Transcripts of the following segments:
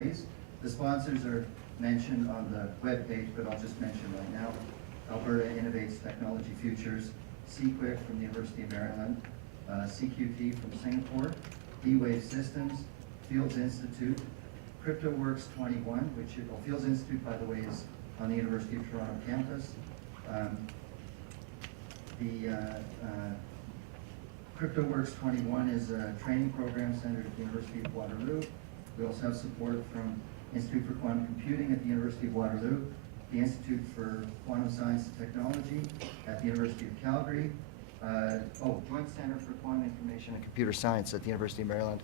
The sponsors are mentioned on the webpage, but I'll just mention right now. Alberta Innovates Technology Futures, CQuick from the University of Maryland, CQT from Singapore, D-Wave Systems, Fields Institute, CryptoWorks 21, which Fields Institute, by the way, is on the University of Toronto campus. CryptoWorks 21 is a training program centered at the University of Waterloo. We also have support from Institute for Quantum Computing at the University of Waterloo, the Institute for Quantum Science and Technology at the University of Calgary, Joint Center for Quantum Information and Computer Science at the University of Maryland.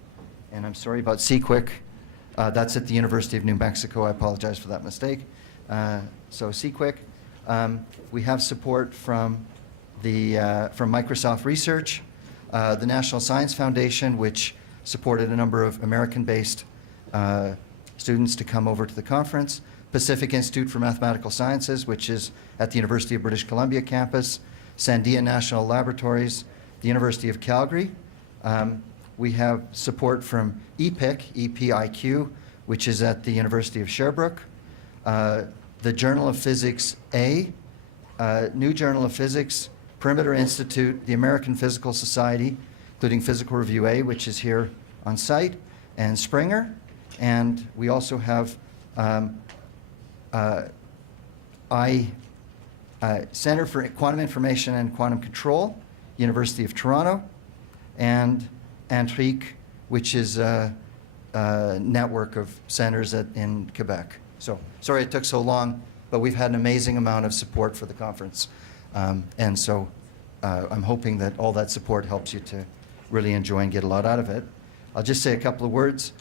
And I'm sorry about CQuick. That's at the University of New Mexico. I apologize for that mistake. So CQuick. We have support from Microsoft Research, the National Science Foundation, which supported a number of American-based students to come over to the conference, Pacific Institute for Mathematical Sciences, which is at the University of British Columbia campus, Sandia National Laboratories, the University of Calgary. We have support from EPIQ, which is at the University of Sherbrooke, the Journal of Physics A, New Journal of Physics, Perimeter Institute, the American Physical Society, including Physical Review A, which is here on site, and Springer. And we also have Center for Quantum Information and Quantum Control, University of Toronto, and Antrique, which is a network of centers in Quebec. So sorry it took so long, but we've had an amazing amount of support for the conference. And so I'm hoping that all that support helps you to really enjoy and get a lot out of it. I'll just say a couple of words.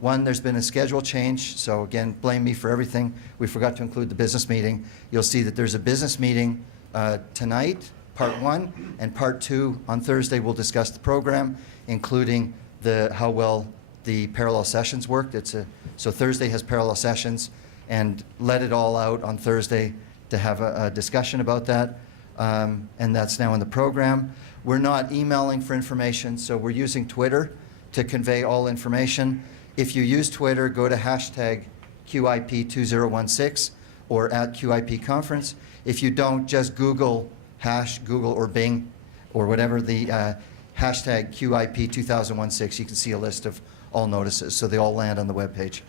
One, there's been a schedule change, so again, blame me for everything. We forgot to include the business meeting. You'll see that there's a business meeting tonight, part one, and part two on Thursday we'll discuss the program, including how well the parallel sessions worked. So Thursday has parallel sessions, and let it all out on Thursday to have a discussion about that, and that's now in the program. We're not emailing for information, so we're using Twitter to convey all information. If you use Twitter, go to hashtag QIP2016 or at QIP conference. If you don't, just Google or Bing or whatever the hashtag QIP2016. You can see a list of all notices, so they all land on the webpage.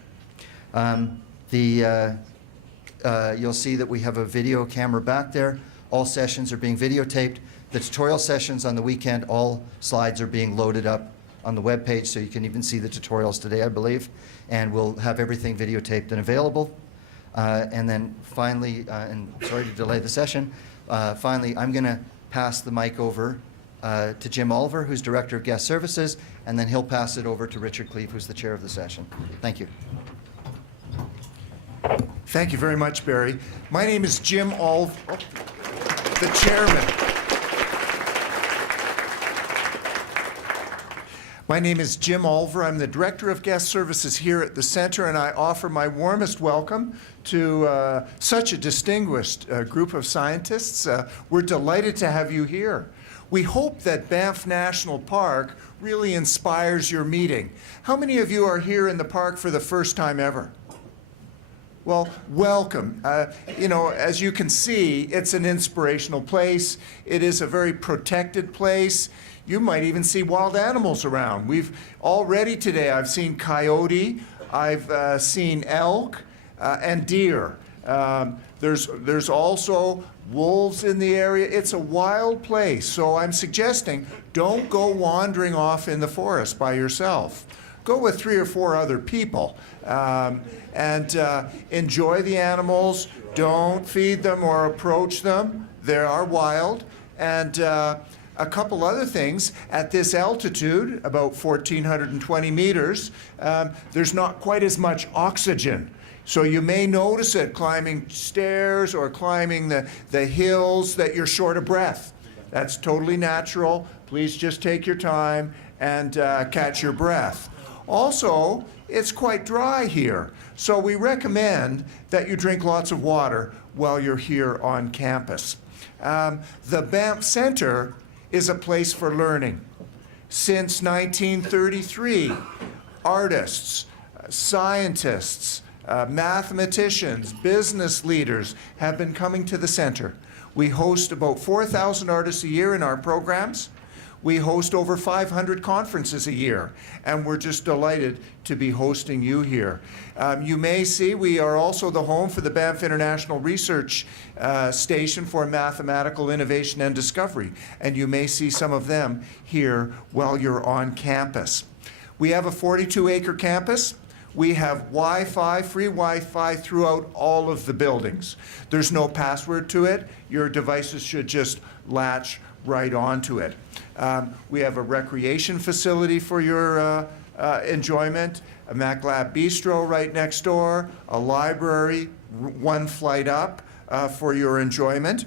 You'll see that we have a video camera back there. All sessions are being videotaped. The tutorial sessions on the weekend, all slides are being loaded up on the webpage, so you can even see the tutorials today, I believe. And we'll have everything videotaped and available. And then finally, and sorry to delay the session, finally, I'm going to pass the mic over to Jim Oliver, who's Director of Guest Services, and then he'll pass it over to Richard Cleve, who's the chair of the session. Thank you. Thank you very much, Barry. My name is Jim Oliver, the chairman. My name is Jim Oliver. I'm the Director of Guest Services here at the Center, and I offer my warmest welcome to such a distinguished group of scientists. We're delighted to have you here. We hope that Banff National Park really inspires your meeting. How many of you are here in the park for the first time ever? Well, welcome. As you can see, it's an inspirational place. It is a very protected place. You might even see wild animals around. Already today, I've seen coyote, I've seen elk, and deer. There's also wolves in the area. It's a wild place, so I'm suggesting don't go wandering off in the forest by yourself. Go with 3 or 4 other people and enjoy the animals. Don't feed them or approach them. They are wild. And a couple other things, at this altitude, about 1,420 meters, there's not quite as much oxygen. So you may notice it climbing stairs or climbing the hills that you're short of breath. That's totally natural. Please just take your time and catch your breath. Also, it's quite dry here. So we recommend that you drink lots of water while you're here on campus. The Banff Center is a place for learning. Since 1933, artists, scientists, mathematicians, business leaders have been coming to the center. We host about 4,000 artists a year in our programs. We host over 500 conferences a year, and we're just delighted to be hosting you here. You may see we are also the home for the Banff International Research Station for Mathematical Innovation and Discovery, and you may see some of them here while you're on campus. We have a 42-acre campus. We have Wi-Fi, free Wi-Fi throughout all of the buildings. There's no password to it. Your devices should just latch right onto it. We have a recreation facility for your enjoyment, a MacLab Bistro right next door, a library one flight up for your enjoyment.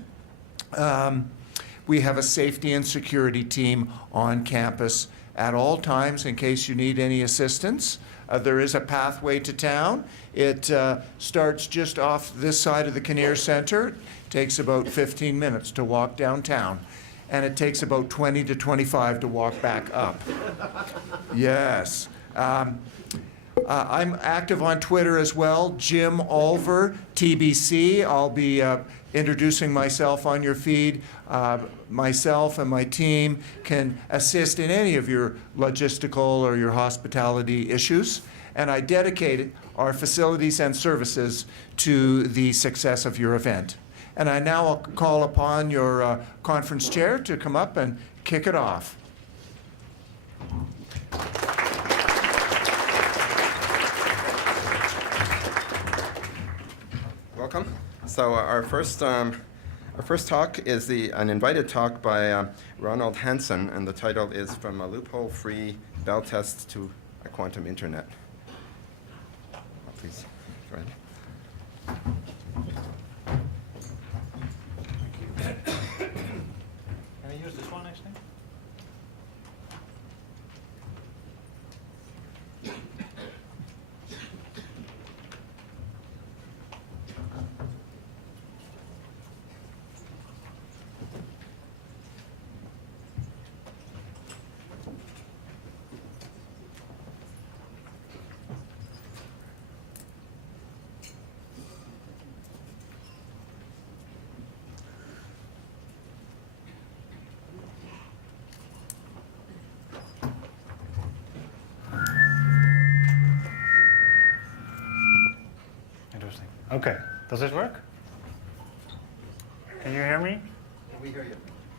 We have a safety and security team on campus at all times in case you need any assistance. There is a pathway to town. It starts just off this side of the Kinnear Center. It takes about 15 minutes to walk downtown, and it takes about 20 to 25 to walk back up. Yes. I'm active on Twitter as well, Jim Olver, TBC. I'll be introducing myself on your feed. Myself and my team can assist in any of your logistical or your hospitality issues. And I dedicate our facilities and services to the success of your event. And I now call upon your conference chair to come up and kick it off. Welcome. So our first talk is an invited talk by Ronald Hanson, and the title is From a Loophole-Free Bell Test to a Quantum Internet. Please, Fred. Can I use this one next time? Interesting. Okay. Does this work? Can you hear me? We hear you.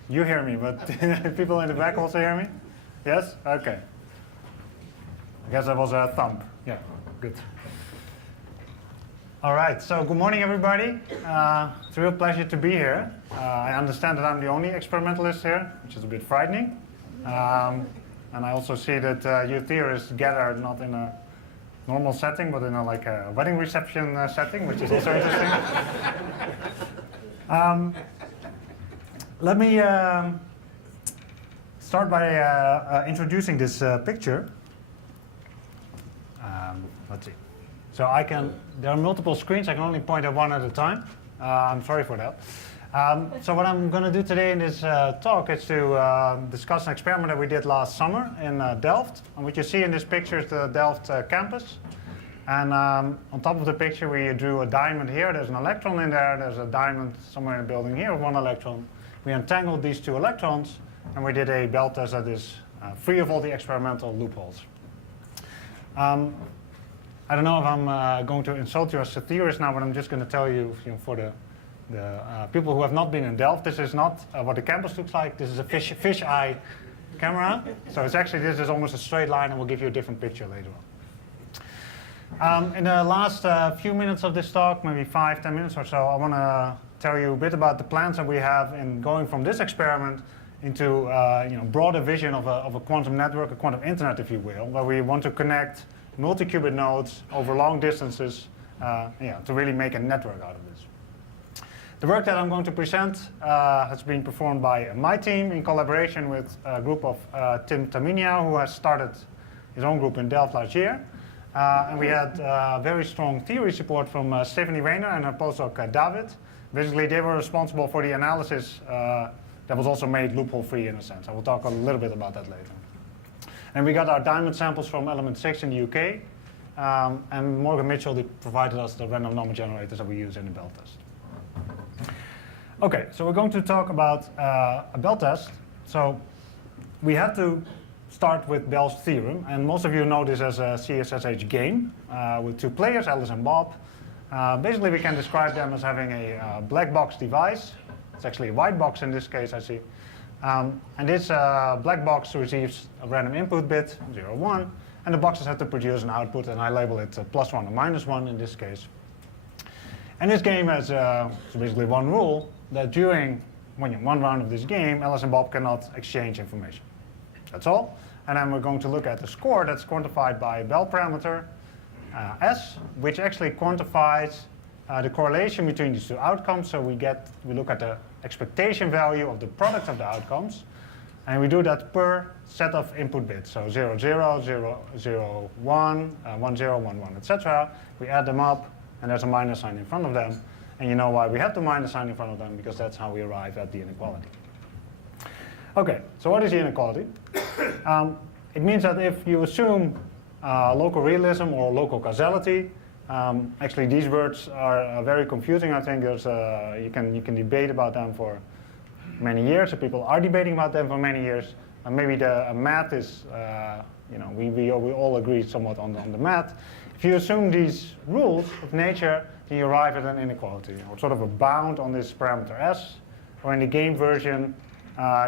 You hear me, but people in the back also hear me? Yes? Okay. I guess that was a thump. Yeah, good. All right, so good morning, everybody. It's a real pleasure to be here. I understand that I'm the only experimentalist here, which is a bit frightening. And I also see that you theorists gathered not in a normal setting, but in a wedding reception setting, which is also interesting. Let me start by introducing this picture. Let's see. So there are multiple screens. I can only point at one at a time. I'm sorry for that. So what I'm going to do today in this talk is to discuss an experiment that we did last summer in Delft. And what you see in this picture is the Delft campus. And on top of the picture, we drew a diamond here. There's an electron in there. There's a diamond somewhere in the building here, one electron. We entangled these two electrons, and we did a Bell test that is free of all the experimental loopholes. I don't know if I'm going to insult you as a theorist now, but I'm just going to tell you, for the people who have not been in Delft, this is not what the campus looks like. This is a fish eye camera. So it's actually, this is almost a straight line, and we'll give you a different picture later on. In the last few minutes of this talk, maybe 5-10 minutes or so, I want to tell you a bit about the plans that we have in going from this experiment into broader vision of a quantum network, a quantum internet, if you will, where we want to connect multi-qubit nodes over long distances to really make a network out of this. The work that I'm going to present has been performed by my team in collaboration with a group of Tim Taminiau, who has started his own group in Delft last year. And we had very strong theory support from Stephanie Rayner and her postdoc David. Basically, they were responsible for the analysis that was also made loophole-free in a sense. I will talk a little bit about that later. And we got our diamond samples from Element 6 in the UK. and Morgan Mitchell provided us the random number generators that we use in the Bell test. Okay, so we're going to talk about a Bell test. So we have to start with Bell's theorem, and most of you know this as a CSSH game with two players, Alice and Bob. Basically, we can describe them as having a black box device. It's actually a white box in this case, I see. And this black box receives a random input bit, 0, 1, and the boxes have to produce an output, and I label it +1 or -1 in this case. And this game has basically one rule, that during one round of this game, Alice and Bob cannot exchange information. That's all. And then we're going to look at the score that's quantified by a Bell parameter, S, which actually quantifies the correlation between these two outcomes. So we look at the expectation value of the product of the outcomes, and we do that per set of input bits. So 0, 0, 0, 0, 1, 1, 0, 1, 1, etc. We add them up, and there's a minus sign in front of them. And you know why we have the minus sign in front of them, because that's how we arrive at the inequality. Okay, so what is the inequality? It means that if you assume local realism or local causality, actually these words are very confusing. I think there's you can debate about them for many years, so people are debating about them for many years. And maybe the math is, we all agree somewhat on the math. If you assume these rules of nature, then you arrive at an inequality, or sort of a bound on this parameter S, or in the game version,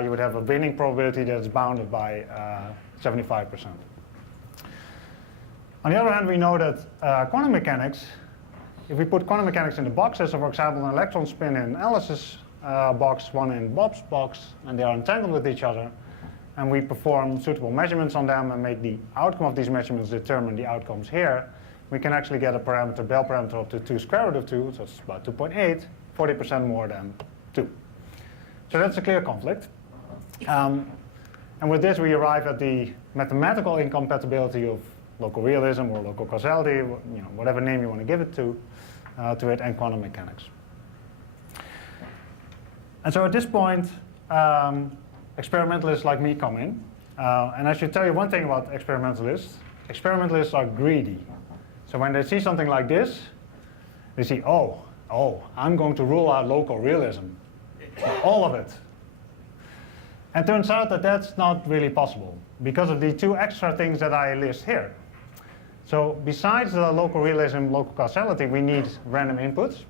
you would have a winning probability that is bounded by 75%. On the other hand, we know that quantum mechanics, if we put quantum mechanics in the boxes, so for example, an electron spin in Alice's box, one in Bob's box, and they are entangled with each other, and we perform suitable measurements on them and make the outcome of these measurements determine the outcomes here, we can actually get a parameter, Bell parameter, up to 2 square root of 2, so it's about 2.8, 40% more than 2. So that's a clear conflict. And with this, we arrive at the mathematical incompatibility of local realism or local causality, whatever name you want to give it to it, and quantum mechanics. And so at this point, experimentalists like me come in. And I should tell you one thing about experimentalists. Experimentalists are greedy. So when they see something like this, they see, oh, I'm going to rule out local realism. All of it. And it turns out that that's not really possible because of the two extra things that I list here. So besides the local realism, local causality, we need random inputs,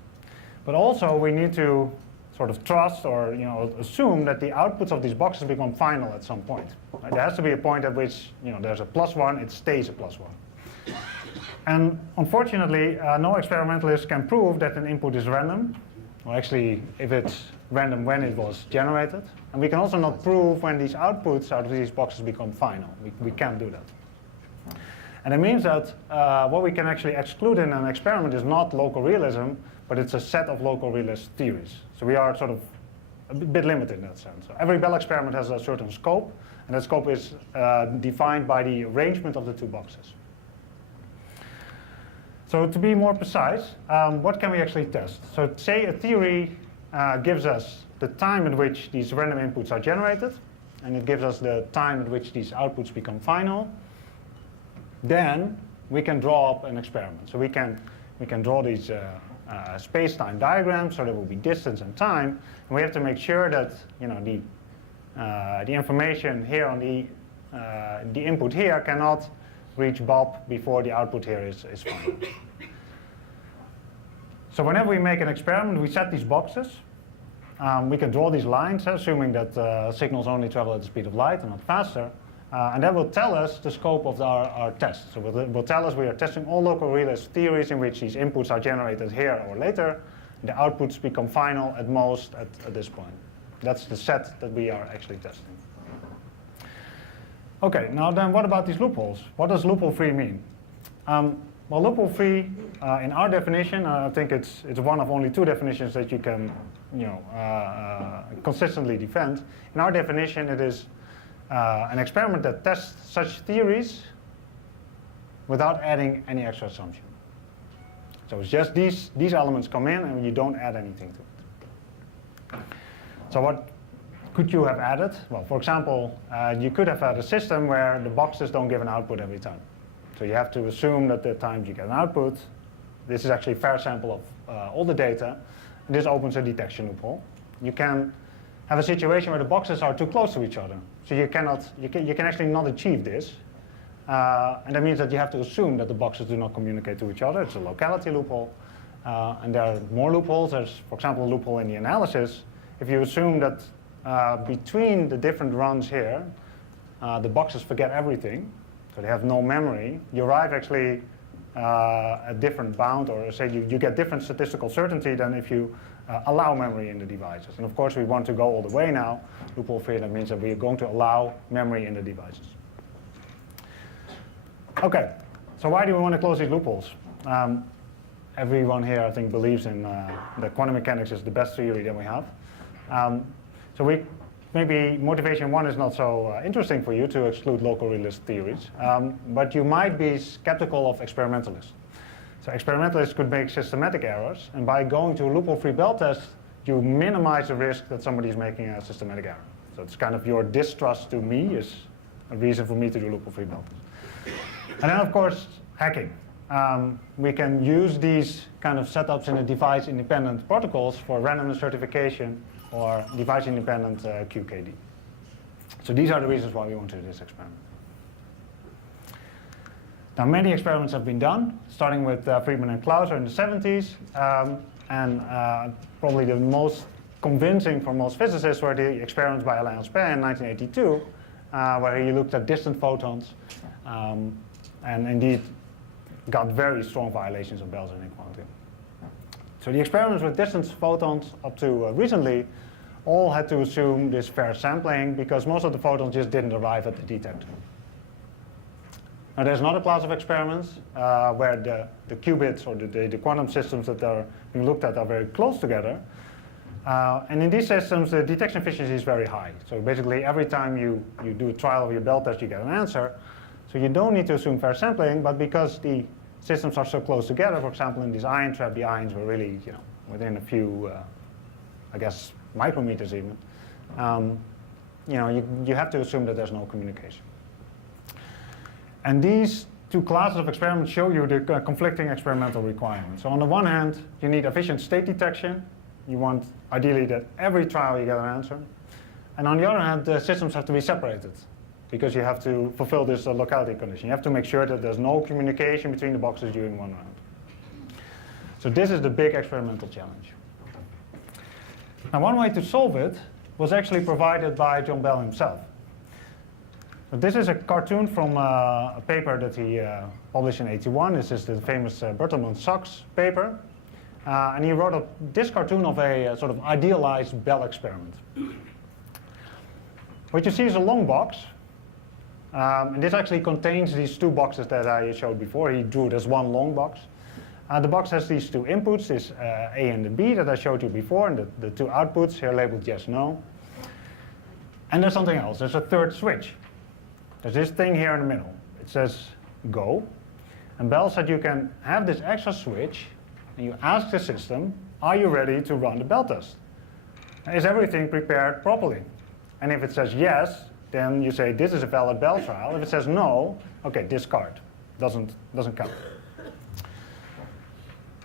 but also we need to sort of trust or assume that the outputs of these boxes become final at some point. Right? There has to be a point at which there's a +1, it stays a +1. And unfortunately, no experimentalist can prove that an input is random, or actually if it's random when it was generated. And we can also not prove when these outputs out of these boxes become final. We can't do that. And it means that what we can actually exclude in an experiment is not local realism, but it's a set of local realist theories. So we are sort of a bit limited in that sense. So every Bell experiment has a certain scope, and that scope is defined by the arrangement of the two boxes. So to be more precise, what can we actually test? So say a theory gives us the time at which these random inputs are generated, and it gives us the time at which these outputs become final. Then we can draw up an experiment. So we can draw these space-time diagrams, so there will be distance and time, and we have to make sure that the information here on the input here cannot reach Bob before the output here is final. So whenever we make an experiment, we set these boxes. We can draw these lines, assuming that signals only travel at the speed of light and not faster. And that will tell us the scope of our test. So it will tell us we are testing all local realist theories in which these inputs are generated here or later. The outputs become final at most at this point. That's the set that we are actually testing. Okay, now then what about these loopholes? What does loophole free mean? Well, loophole free, in our definition, I think it's one of only two definitions that you can consistently defend. In our definition, it is an experiment that tests such theories without adding any extra assumption. So it's just these elements come in and you don't add anything to it. So what could you have added? Well, for example, you could have had a system where the boxes don't give an output every time. So you have to assume that the times you get an output, this is actually a fair sample of all the data, and this opens a detection loophole. You can have a situation where the boxes are too close to each other. So you can actually not achieve this. And that means that you have to assume that the boxes do not communicate to each other. It's a locality loophole. And there are more loopholes. There's, for example, a loophole in the analysis. If you assume that between the different runs here, the boxes forget everything, so they have no memory, you arrive actually a different bound, or say you get different statistical certainty than if you allow memory in the devices. And of course, we want to go all the way now. Loophole free, that means that we are going to allow memory in the devices. Okay, so why do we want to close these loopholes? Everyone here, I think, believes in that quantum mechanics is the best theory that we have. So maybe motivation one is not so interesting for you to exclude local realist theories, but you might be skeptical of experimentalists. So experimentalists could make systematic errors, and by going to a loophole-free bell test, you minimize the risk that somebody is making a systematic error. So it's kind of your distrust to me is a reason for me to do loophole-free bell tests. And then, of course, hacking. We can use these kind of setups in a device-independent protocols for randomness certification or device-independent QKD. So these are the reasons why we want to do this experiment. Now, many experiments have been done, starting with Friedman and Clauser in the 70s, and probably the most convincing for most physicists were the experiments by Alain Aspect in 1982, where he looked at distant photons, and indeed got very strong violations of Bell's inequality. So the experiments with distant photons up to recently all had to assume this fair sampling because most of the photons just didn't arrive at the detector. Now there's another class of experiments where the qubits or the quantum systems that are being looked at are very close together. And in these systems, the detection efficiency is very high. So basically, every time you do a trial of your bell test, you get an answer. So you don't need to assume fair sampling, but because the systems are so close together, for example, in this ion trap, the ions were really within a few, I guess, micrometers even. You have to assume that there's no communication. And these two classes of experiments show you the conflicting experimental requirements. So on the one hand, you need efficient state detection. You want, ideally, that every trial you get an answer. And on the other hand, the systems have to be separated because you have to fulfill this locality condition. You have to make sure that there's no communication between the boxes during one round. So this is the big experimental challenge. Now, one way to solve it was actually provided by John Bell himself. So this is a cartoon from a paper that he published in '81. This is the famous Bertelmann-Sachs paper. And he wrote this cartoon of a sort of idealized Bell experiment. What you see is a long box. And this actually contains these two boxes that I showed before. He drew it as one long box. The box has these two inputs, this A and the B that I showed you before, and the two outputs here labeled yes, no. And there's something else. There's a third switch. There's this thing here in the middle. It says go. And Bell said you can have this extra switch, and you ask the system, are you ready to run the Bell test? Is everything prepared properly? And if it says yes, then you say this is a valid Bell trial. If it says no, okay, discard. Doesn't count.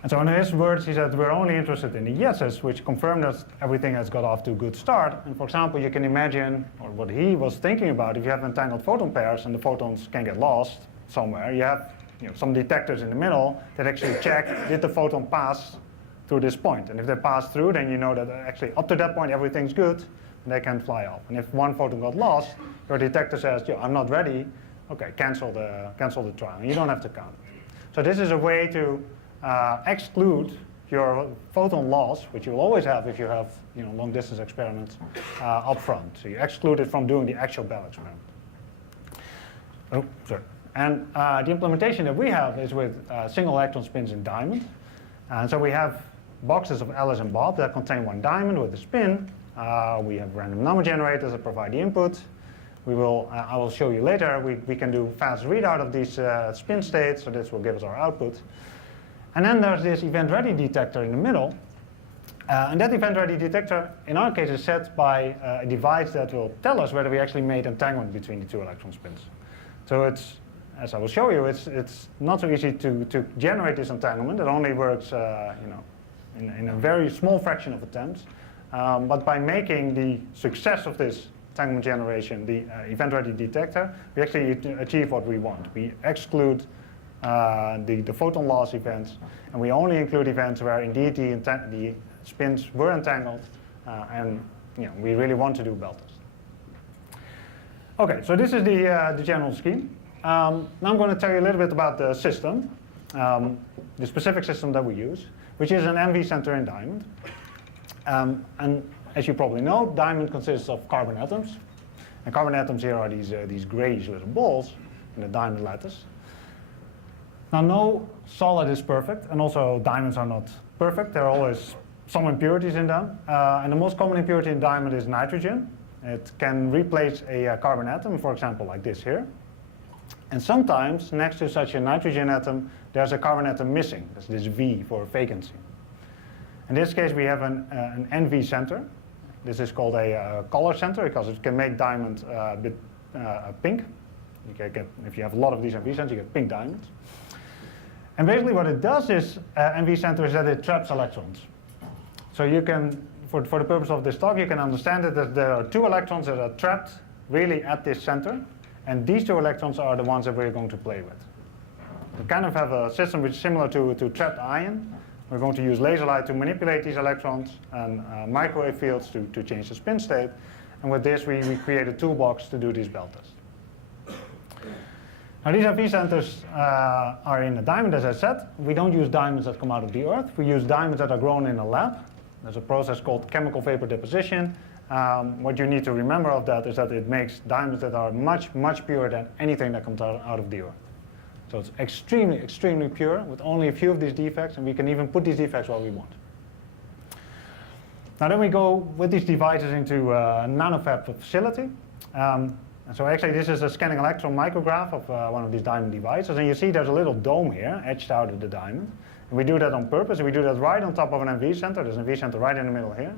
And so in his words, he said, we're only interested in the yeses, which confirm that everything has got off to a good start. And for example, you can imagine, or what he was thinking about, if you have entangled photon pairs and the photons can get lost somewhere, you have some detectors in the middle that actually check, did the photon pass through this point? And if they pass through, then you know that actually up to that point, everything's good, and they can fly off. And if one photon got lost, your detector says, I'm not ready, okay, cancel the trial, and you don't have to count it. So this is a way to exclude your photon loss, which you will always have if you have long distance experiments up front. So you exclude it from doing the actual Bell experiment. Oh, sorry. And the implementation that we have is with single electron spins in diamond. And so we have boxes of Alice and Bob that contain one diamond with a spin. We have random number generators that provide the input. I will show you later, we can do fast readout of these spin states, so this will give us our output. And then there's this event-ready detector in the middle. And that event-ready detector, in our case, is set by a device that will tell us whether we actually made entanglement between the two electron spins. So it's as I will show you, it's not so easy to generate this entanglement. It only works in a very small fraction of attempts. But by making the success of this entanglement generation the event-ready detector, we actually achieve what we want. We exclude the photon loss events, and we only include events where indeed the spins were entangled, and we really want to do bell test. Okay, so this is the general scheme. Now I'm going to tell you a little bit about the system, the specific system that we use, which is an MV center in diamond. And as you probably know, diamond consists of carbon atoms. And carbon atoms here are these grayish little balls in the diamond lattice. Now, no solid is perfect, and also diamonds are not perfect. There are always some impurities in them. And the most common impurity in diamond is nitrogen. It can replace a carbon atom, for example, like this here. And sometimes, next to such a nitrogen atom, there's a carbon atom missing. That's this V for vacancy. In this case, we have an NV center. This is called a color center because it can make diamond a bit pink. You can get, if you have a lot of these NV centers, you get pink diamonds. And basically what it does is, NV center, is that it traps electrons. So you can, for the purpose of this talk, you can understand it that there are two electrons that are trapped really at this center. And these two electrons are the ones that we're going to play with. We kind of have a system which is similar to trapped ion. We're going to use laser light to manipulate these electrons and microwave fields to change the spin state. And with this, we create a toolbox to do these bell tests. Now, these NV centers are in a diamond, as I said. We don't use diamonds that come out of the earth. We use diamonds that are grown in a lab. There's a process called chemical vapor deposition. What you need to remember of that is that it makes diamonds that are much, much purer than anything that comes out of the earth. So it's extremely, extremely pure with only a few of these defects, and we can even put these defects where we want. Now then we go with these devices into a nanofab facility. And so actually this is a scanning electron micrograph of one of these diamond devices, and you see there's a little dome here etched out of the diamond. And we do that on purpose, and we do that right on top of an NV center. There's an NV center right in the middle here.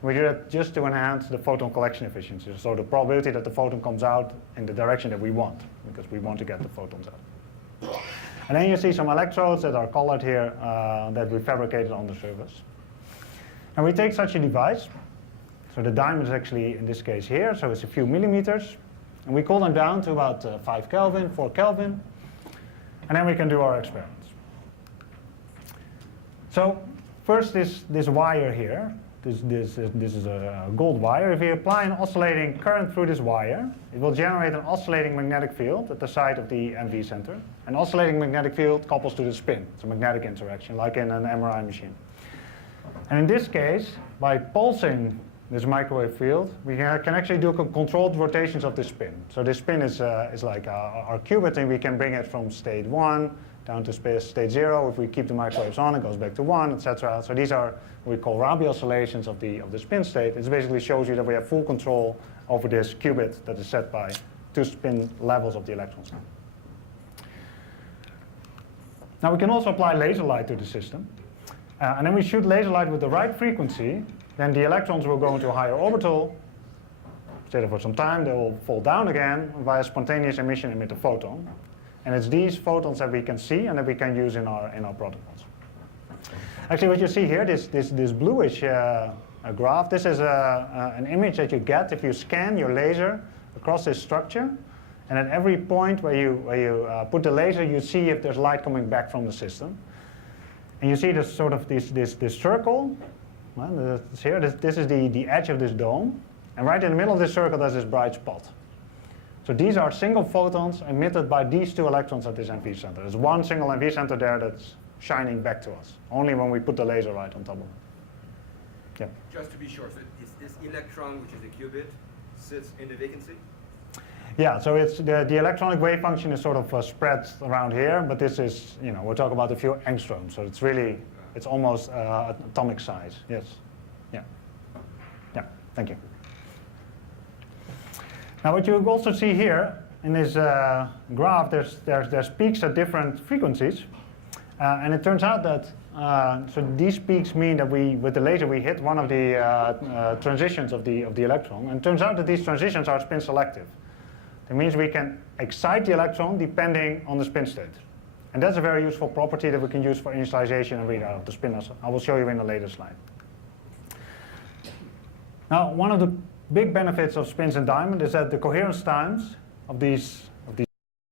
We do that just to enhance the photon collection efficiency, so the probability that the photon comes out in the direction that we want, because we want to get the photons out. And then you see some electrodes that are colored here that we fabricated on the surface. And we take such a device, so the diamond is actually, in this case here, so it's a few millimeters, and we cool them down to about 5 Kelvin, 4 Kelvin, and then we can do our experiments. So first this wire here, this is a gold wire. If we apply an oscillating current through this wire, it will generate an oscillating magnetic field at the site of the NV center. An oscillating magnetic field couples to the spin. It's a magnetic interaction, like in an MRI machine. And in this case, by pulsing this microwave field, we can actually do controlled rotations of this spin. So this spin is like our qubit, and we can bring it from state 1 down to state 0. If we keep the microwaves on, it goes back to 1, etc. So these are what we call Rabi oscillations of the spin state. It basically shows you that we have full control over this qubit that is set by 2 spin levels of the electrons. Now we can also apply laser light to the system. And then we shoot laser light with the right frequency. Then the electrons will go into a higher orbital. Stay there for some time. They will fall down again via spontaneous emission emit a photon. And it's these photons that we can see and that we can use in our protocols. Actually, what you see here, this bluish graph, this is an image that you get if you scan your laser across this structure. And at every point where you put the laser, you see if there's light coming back from the system. And you see this sort of this circle. Well, this is the edge of this dome. And right in the middle of this circle, there's this bright spot. So these are single photons emitted by these 2 electrons at this NV center. There's one single NV center there that's shining back to us, only when we put the laser right on top of it. Yeah. Just to be sure, so is this electron, which is a qubit, sits in the vacancy? Yeah, so it's the electronic wave function is sort of spread around here, but this is, we're talking about a few angstroms, so it's really, it's almost atomic size. Yes. Yeah. Yeah, thank you. Now what you also see here in this graph, there's peaks at different frequencies. And it turns out that, so these peaks mean that with the laser, we hit one of the transitions of the electron. And it turns out that these transitions are spin selective. That means we can excite the electron depending on the spin state. And that's a very useful property that we can use for initialization and readout of the spinors. I will show you in a later slide. Now, one of the big benefits of spins and diamond is that the coherence times of these